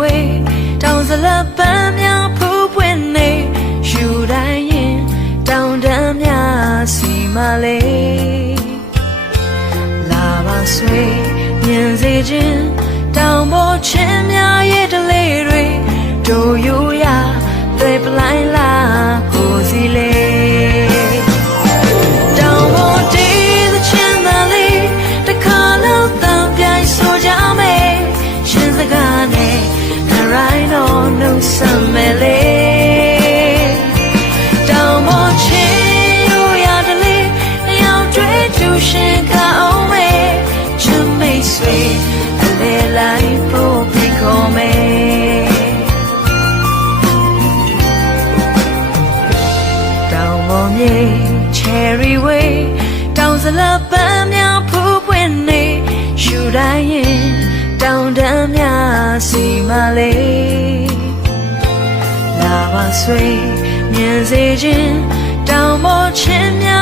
way တောင်စလပန်းများဖူးပွင့်နေရှူတိုင်းရင်တောင်တန်းများစီမလေးလာပါဆွေမြင်စေခြင်းတောင်ပေါ်ချင်းများရဲ့တလေးတွေတို့ရိုးရာတွေပလိုင်းလာကိုစီလေးတောင်ပေါ်တေးသချင်းသားလေးတခါလောက်တန်ပြိုင်ဆိုကြမယ်ရှင်စကားနဲ့အရိုင်းတော်နှုတ်ဆက်မယ်လေတောင်ပေါ်ချင်းရိုးရာတလေးနှစ်ယောက်တွေ့တူရှင်ကအောင်မယ်ချစ်မိတ်ဆွေအလေလိုက်ဖို့ဖိတ်ခေါ်မယ်တောင်ပေါ်မြေ Cherry Way တောင်စလပန်းများဖူးပွင့်နေရှူတိုင်းရင်တောင်တန်းများစီမလေးလာပါဆွေမြင်စေခြင်းတောင်ပေါ်ချင်းများ